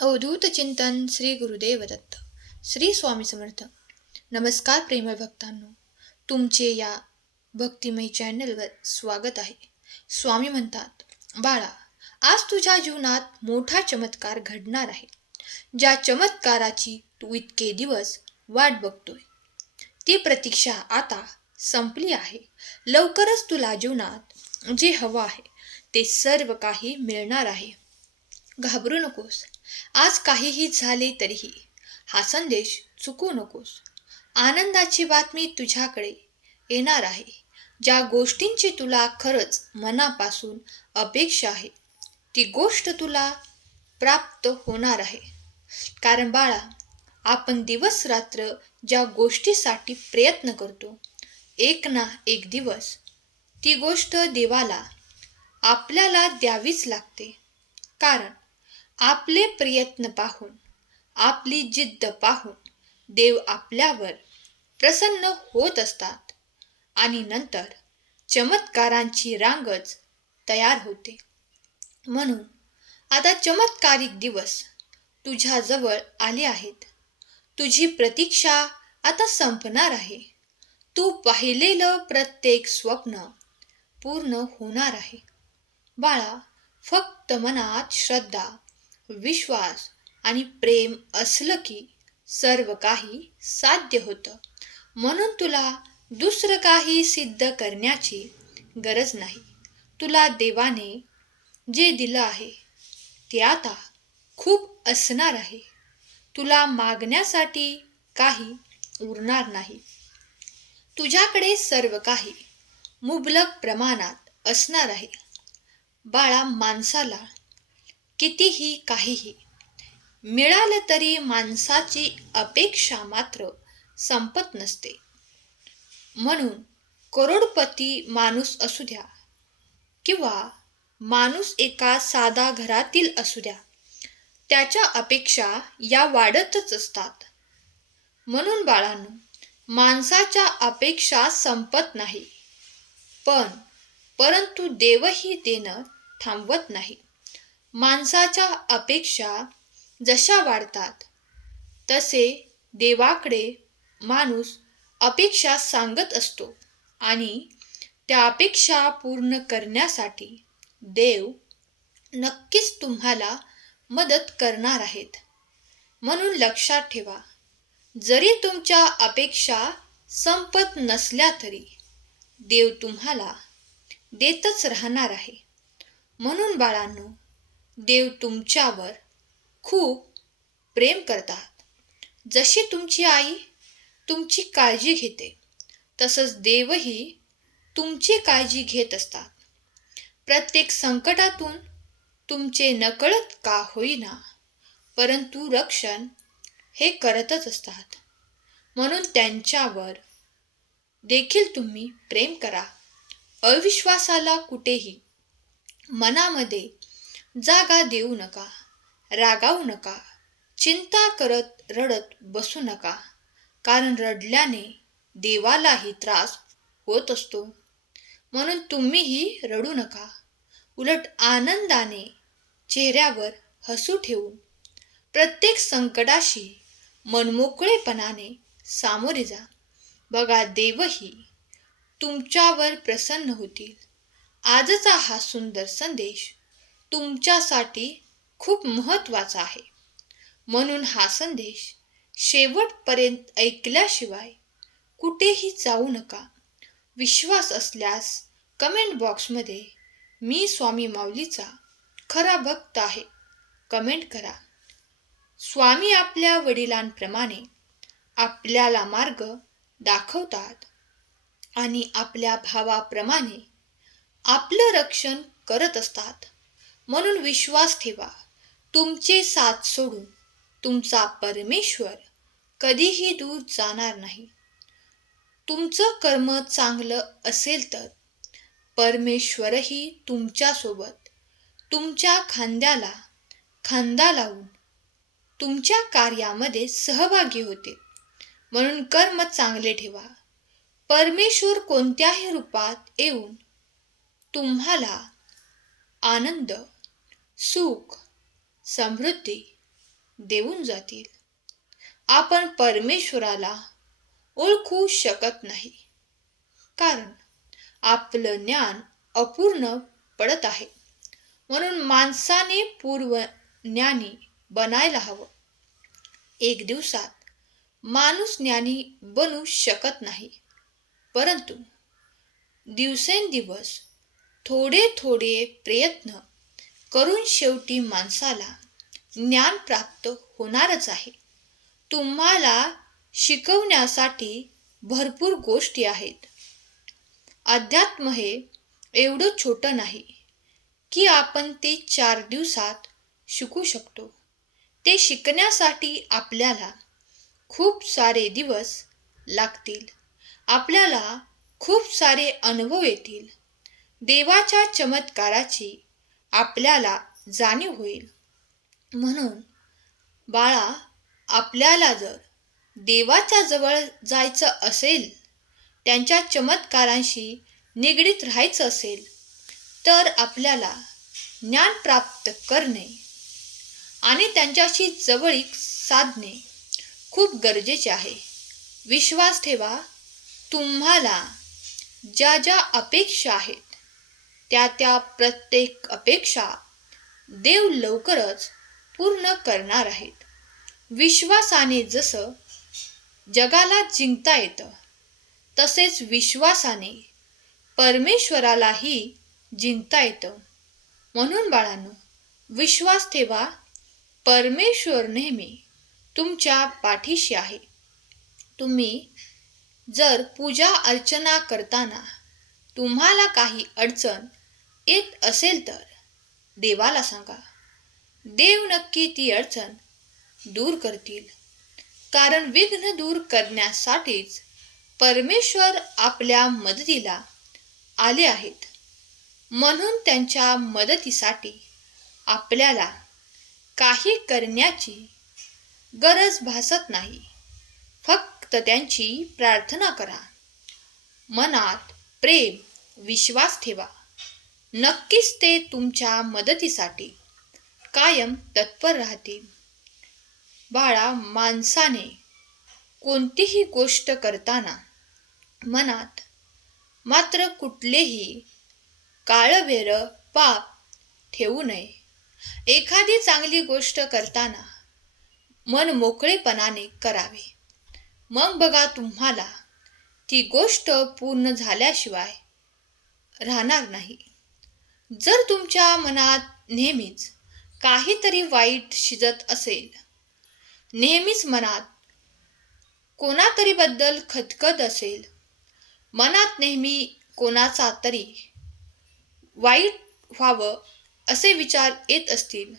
अवधूत चिंतन श्री गुरुदेव दत्त. श्री स्वामी समर्थ. नमस्कार प्रेमळ भक्तांनो, तुमचे या भक्तिमय चॅनलवर स्वागत आहे. स्वामी म्हणतात, बाळा, आज तुझ्या जीवनात मोठा चमत्कार घडणार आहे. ज्या चमत्काराची तू इतके दिवस वाट बघतोय, ती प्रतीक्षा आता संपली आहे. लवकरच तुला जीवनात जे हवं आहे ते सर्व काही मिळणार आहे. घाबरू नकोस. आज काहीही झाले तरीही हा संदेश चुकू नकोस. आनंदाची बातमी तुझ्याकडे येणार आहे. ज्या गोष्टींची तुला खरंच मनापासून अपेक्षा आहे, ती गोष्ट तुला प्राप्त होणार आहे. कारण बाळा, आपण दिवस रात्र ज्या गोष्टीसाठी प्रयत्न करतो, एक ना एक दिवस ती गोष्ट देवाला आपल्याला द्यावीच लागते. कारण आपले प्रयत्न पाहून, आपली जिद्द पाहून देव आपल्यावर प्रसन्न होत असतात आणि नंतर चमत्कारांची रांगच तयार होते. म्हणून आता चमत्कारिक दिवस तुझ्याजवळ आले आहेत. तुझी प्रतीक्षा आता संपणार आहे. तू पाहिलेलं प्रत्येक स्वप्न पूर्ण होणार आहे. बाळा, फक्त मनात श्रद्धा, विश्वास आणि प्रेम असलं की सर्व काही साध्य होतं. म्हणून तुला दुसरं काही सिद्ध करण्याची गरज नाही. तुला देवाने जे दिलं आहे ते आता खूप असणार आहे. तुला मागण्यासाठी काही उरणार नाही. तुझ्याकडे सर्व काही मुबलक प्रमाणात असणार आहे. बाळा, माणसाला कितीही काहीही मिळालं तरी माणसाची अपेक्षा मात्र संपत नसते. म्हणून करोडपती माणूस असू द्या किंवा माणूस एका साधा घरातील असू द्या, त्याच्या अपेक्षा या वाढतच असतात. म्हणून बाळांनो, माणसाच्या अपेक्षा संपत नाही, परंतु देवही देणं थांबवत नाही. माणसाच्या अपेक्षा जशा वाढतात तसे देवाकडे माणूस अपेक्षा सांगत असतो आणि त्या अपेक्षा पूर्ण करण्यासाठी देव नक्कीच तुम्हाला मदत करणार आहेत. म्हणून लक्षात ठेवा, जरी तुमच्या अपेक्षा संपत नसल्या तरी देव तुम्हाला देतच राहणार आहे. म्हणून बाळांनो, देव तुमच्यावर खूप प्रेम करतात. जशी तुमची आई तुमची काळजी घेते, तसंच देवही तुमची काळजी घेत असतात. प्रत्येक संकटातून तुमचे नकळत का होईना, परंतु रक्षण हे करतच असतात. म्हणून त्यांच्यावर देखील तुम्ही प्रेम करा. अविश्वासाला कुठेही मनामध्ये जागा देऊ नका. रागावू नका. चिंता करत रडत बसू नका. कारण रडल्याने देवालाही त्रास होत असतो. म्हणून तुम्हीही रडू नका. उलट आनंदाने चेहऱ्यावर हसू ठेवून प्रत्येक संकटाशी मनमोकळेपणाने सामोरे जा. बघा, देवही तुमच्यावर प्रसन्न होतील. आजचा हा सुंदर संदेश तुमच्यासाठी खूप महत्त्वाचा आहे. म्हणून हा संदेश शेवटपर्यंत ऐकल्याशिवाय कुठेही जाऊ नका. विश्वास असल्यास कमेंट बॉक्समध्ये मी स्वामी माऊलीचा खरा भक्त आहे कमेंट करा. स्वामी आपल्या वडिलांप्रमाणे आपल्याला मार्ग दाखवतात आणि आपल्या भावाप्रमाणे आपलं रक्षण करत असतात. म्हणून विश्वास ठेवा, तुमचे साथ सोडून तुमचा परमेश्वर कधीही दूर जाणार नाही. तुमचं कर्म चांगलं असेल तर परमेश्वरही तुमच्यासोबत तुमच्या खांद्याला खांदा लावून तुमच्या कार्यामध्ये सहभागी होते. म्हणून कर्म चांगले ठेवा. परमेश्वर कोणत्याही रूपात येऊन तुम्हाला आनंद, सुख, समृद्धी देऊन जातील. आपण परमेश्वराला ओळखू शकत नाही, कारण आपलं ज्ञान अपूर्ण पडत आहे. म्हणून माणसाने पूर्व ज्ञानी बनायला हवं. एक दिवसात माणूस ज्ञानी बनू शकत नाही, परंतु दिवसेंदिवस थोडे थोडे प्रयत्न करून शेवटी माणसाला ज्ञान प्राप्त होणारच आहे. तुम्हाला शिकवण्यासाठी भरपूर गोष्टी आहेत. अध्यात्म हे एवढं छोटं नाही की आपण ते 4 दिवसात शिकू शकतो. ते शिकण्यासाठी आपल्याला खूप सारे दिवस लागतील. आपल्याला खूप सारे अनुभव येतील. देवाच्या चमत्काराची आपल्याला जाणीव होईल. म्हणून बाळा, आपल्याला जर देवाच्या जवळ जायचं असेल, त्यांच्या चमत्कारांशी निगडीत राहायचं असेल, तर आपल्याला ज्ञान प्राप्त करणे आणि त्यांच्याशी जवळीक साधणे खूप गरजेचे आहे. विश्वास ठेवा, तुम्हाला ज्या ज्या अपेक्षा आहेत, त्या प्रत्येक अपेक्षा देव लवकरच पूर्ण करणार आहेत. विश्वासाने जसं जगाला जिंकता येतं, तसेच विश्वासाने परमेश्वरालाही जिंकता येतं. म्हणून बाळांनो, विश्वास ठेवा, परमेश्वर नेहमी तुमच्या पाठीशी आहे. तुम्ही जर पूजा अर्चना करताना तुम्हाला काही अडचण येत असेल तर देवाला सांगा. देव नक्की ती अडचण दूर करतील, कारण विघ्न दूर करण्यासाठीच परमेश्वर आपल्या मदतीला आले आहेत. म्हणून त्यांच्या मदतीसाठी आपल्याला काही करण्याची गरज भासत नाही. फक्त त्यांची प्रार्थना करा. मनात प्रेम, विश्वास ठेवा. नक्कीच ते तुमच्या मदतीसाठी कायम तत्पर राहतील. बाळा, माणसाने कोणतीही गोष्ट करताना मनात मात्र कुठलेही काळवेर पाप ठेवू नये. एखादी चांगली गोष्ट करताना मन मोकळेपणाने करावे. मग बघा, तुम्हाला ती गोष्ट पूर्ण झाल्याशिवाय राहणार नाही. जर तुमच्या मनात नेहमीच काहीतरी वाईट शिजत असेल, नेहमीच मनात कोणातरी बद्दल खदखद असेल, मनात नेहमी कोणाचा तरी वाईट व्हावं असे विचार येत असतील,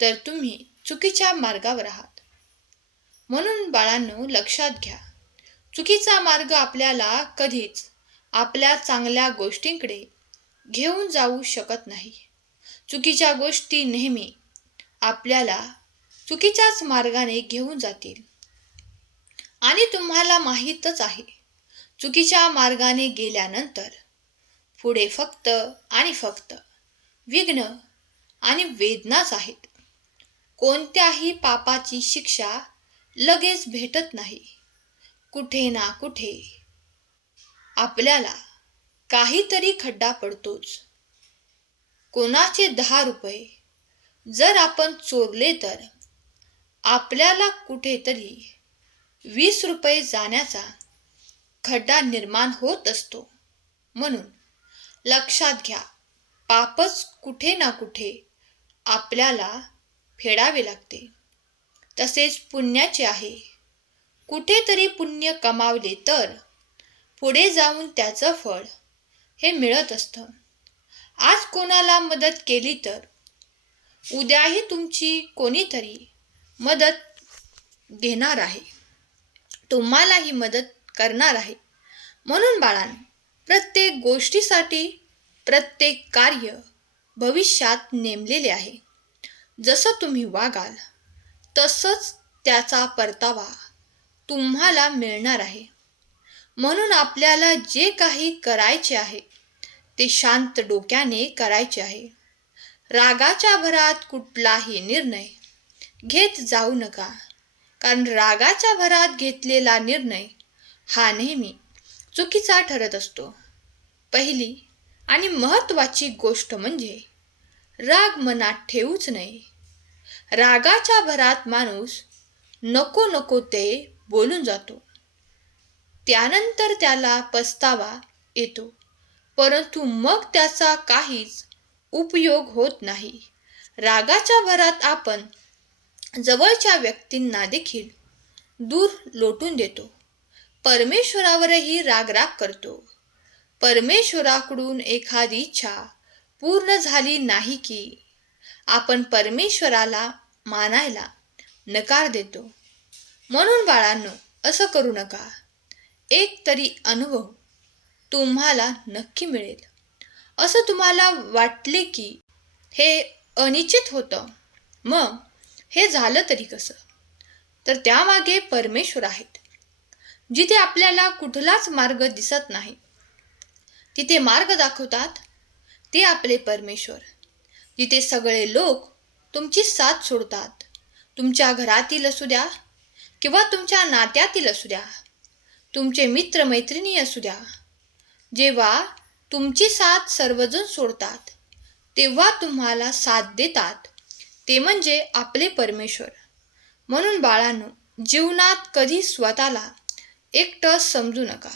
तर तुम्ही चुकीच्या मार्गावर आहात. म्हणून बाळांनो, लक्षात घ्या, चुकीचा मार्ग आपल्याला कधीच आपल्या चांगल्या गोष्टींकडे घेऊन जाऊ शकत नाही. चुकीच्या गोष्टी नेहमी आपल्याला चुकीच्याच मार्गाने घेऊन जातील. आणि तुम्हाला माहीतच आहे, चुकीच्या मार्गाने गेल्यानंतर पुढे फक्त आणि फक्त विघ्न आणि वेदनाच आहेत. कोणत्याही पापाची शिक्षा लगेच भेटत नाही. कुठे ना कुठे आपल्याला काहीतरी खड्डा पडतोच. कोणाचे 10 रुपये जर आपण चोरले, तर आपल्याला कुठेतरी 20 रुपये जाण्याचा खड्डा निर्माण होत असतो. म्हणून लक्षात घ्या, पापच कुठे ना कुठे आपल्याला फेडावे लागते. तसेच पुण्याचे आहे. कुठेतरी पुण्य कमावले तर पुढे जाऊन त्याचं फळ हे मिळत असतं. आज कोणाला मदत केली तर उद्याही तुमची कोणीतरी मदत घेणार आहे, तुम्हालाही मदत करणार आहे. म्हणून बाळांनो, प्रत्येक गोष्टीसाठी प्रत्येक कार्य भविष्यात नेमलेले आहे. जसं तुम्ही वागाल तसंच त्याचा परतावा तुम्हाला मिळणार आहे. म्हणून आपल्याला जे काही करायचे आहे ते शांत डोक्याने करायचे आहे. रागाच्या भरात कुठलाही निर्णय घेत जाऊ नका, कारण रागाच्या भरात घेतलेला निर्णय हा नेहमी चुकीचा ठरत असतो. पहिली आणि महत्त्वाची गोष्ट म्हणजे राग मनात ठेवूच नये. रागाच्या भरात माणूस नको नको ते बोलून जातो. त्यानंतर त्याला पस्तावा येतो, परंतु मग त्याचा काहीच उपयोग होत नाही. रागाच्या भरात आपण जवळच्या व्यक्तींना देखील दूर लोटून देतो. परमेश्वरावरही राग करतो. परमेश्वराकडून एखादी इच्छा पूर्ण झाली नाही की आपण परमेश्वराला मानायला नकार देतो. म्हणून बाळांनो, असं करू नका. एक तरी अनुभव तुम्हाला नक्की मिळेल. असं तुम्हाला वाटले की हे अनिश्चित होतं, मग हे झालं तरी कसं? तर त्यामागे परमेश्वर आहेत. जिथे आपल्याला कुठलाच मार्ग दिसत नाही, तिथे मार्ग दाखवतात ते आपले परमेश्वर. जिथे सगळे लोक तुमची साथ सोडतात, तुमच्या घरातील असू द्या किंवा तुमच्या नात्यातील असू द्या, तुमचे मित्रमैत्रिणी असू द्या, जेव्हा तुमची साथ सर्वजण सोडतात, तेव्हा तुम्हाला साथ देतात ते म्हणजे आपले परमेश्वर. म्हणून बाळांनो, जीवनात कधी स्वतःला एकटं समजू नका.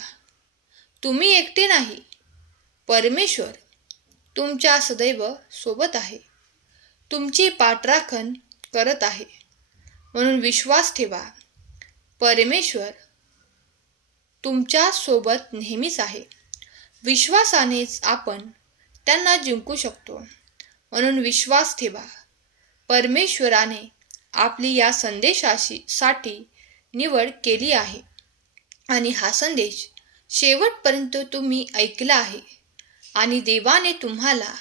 तुम्ही एकटे नाही. परमेश्वर तुमच्या सदैव सोबत आहे, तुमची पाठराखण करत आहे. म्हणून विश्वास ठेवा, परमेश्वर तुमच्या सोबत नेहमीच आहे. विश्वासानेच आपण त्यांना जिंकू शकतो. म्हणून विश्वास ठेवा. परमेश्वराने आपली या संदेशासाठी निवड केली आहे आणि हा संदेश शेवटपर्यंत तुम्ही ऐकला आहे आणि देवाने तुम्हाला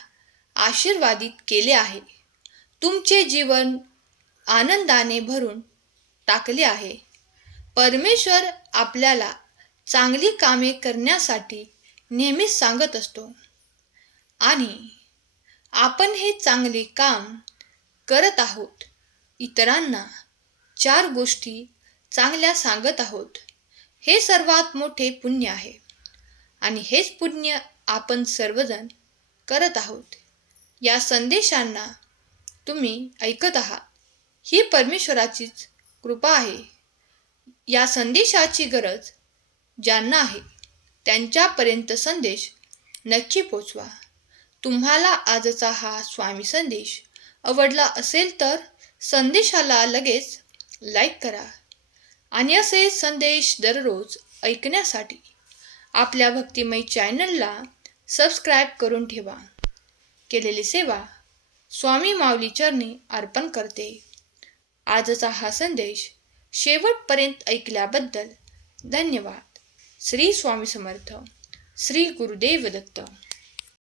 आशीर्वादित केले आहे. तुमचे जीवन आनंदाने भरून टाकले आहे. परमेश्वर आपल्याला चांगली कामे करण्यासाठी नेहमीच सांगत असतो आणि आपण हे चांगले काम करत आहोत. इतरांना 4 गोष्टी चांगल्या सांगत आहोत. हे सर्वात मोठे पुण्य आहे आणि हेच पुण्य आपण सर्वजण करत आहोत. या संदेशांना तुम्ही ऐकत आहात, ही परमेश्वराचीच कृपा आहे. या संदेशाची गरज ज्यांना आहे त्यांच्यापर्यंत संदेश नक्की पोचवा. तुम्हाला आजचा हा स्वामी संदेश आवडला असेल तर संदेशाला लगेच लाईक करा आणि असे संदेश दररोज ऐकण्यासाठी आपल्या भक्तिमय चॅनलला सबस्क्राईब करून ठेवा. केलेली सेवा स्वामी माऊली चरणी अर्पण करते. आजचा हा संदेश शेवटपर्यंत ऐकल्याबद्दल धन्यवाद. श्री स्वामी समर्थ. श्री गुरुदेव दत्त.